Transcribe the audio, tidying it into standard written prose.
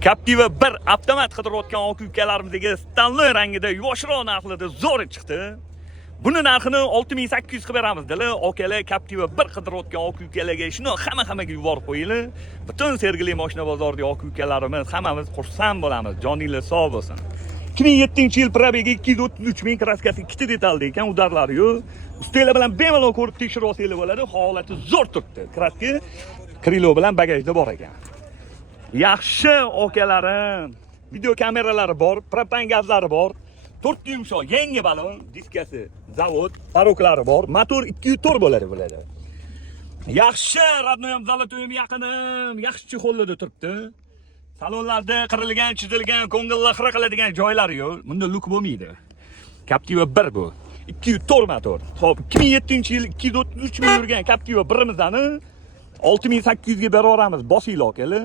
Captiva 1 avtomat qidirayotgan oq ukalarimizdagi Stanley rangida yoshroq narxlarda zo'r chiqdi. Buni narxini 6800 qilib beramiz dedilar. Okalar Captiva 1 qidirayotgan oq ukalarga shuni hammaga yuborib qo'yinglar. Butun Sergeli mashina bozoridagi oq ukalarimiz hammamiz xursand bo'lamiz. Joninglar sog' bo'lsin. 2007-yil probegi 233 ming kraskasi 2 detalda ekan, udarlari yo'q. Ustinglar bilan bemalol ko'rib tekshirib olsanglar bo'ladi. Holati zo'r turibdi. Kraska krilo bilan bagajda bor ekan. Yaxshi okalarim. Video kameralari bor, propan gazlari bor. 4 yumshoq yangi balon, diskasi, zavod, paroklari bor. Motor 204 bo'ladi bularda. Yaxshi, radnoyam zalotoyim yaqinim, yaxshi chexollada turibdi. Salonlarda qirilgan, chizilgan, ko'ngilni xira qiladigan joylari yo'q. Bunda luk bo'lmaydi. Captiva 1 bu. 204 motor. Xo'p, 2007-yil 233 ming yurgan Captiva 1imizni 6800 ga beraveramiz. Bosinglar akalar.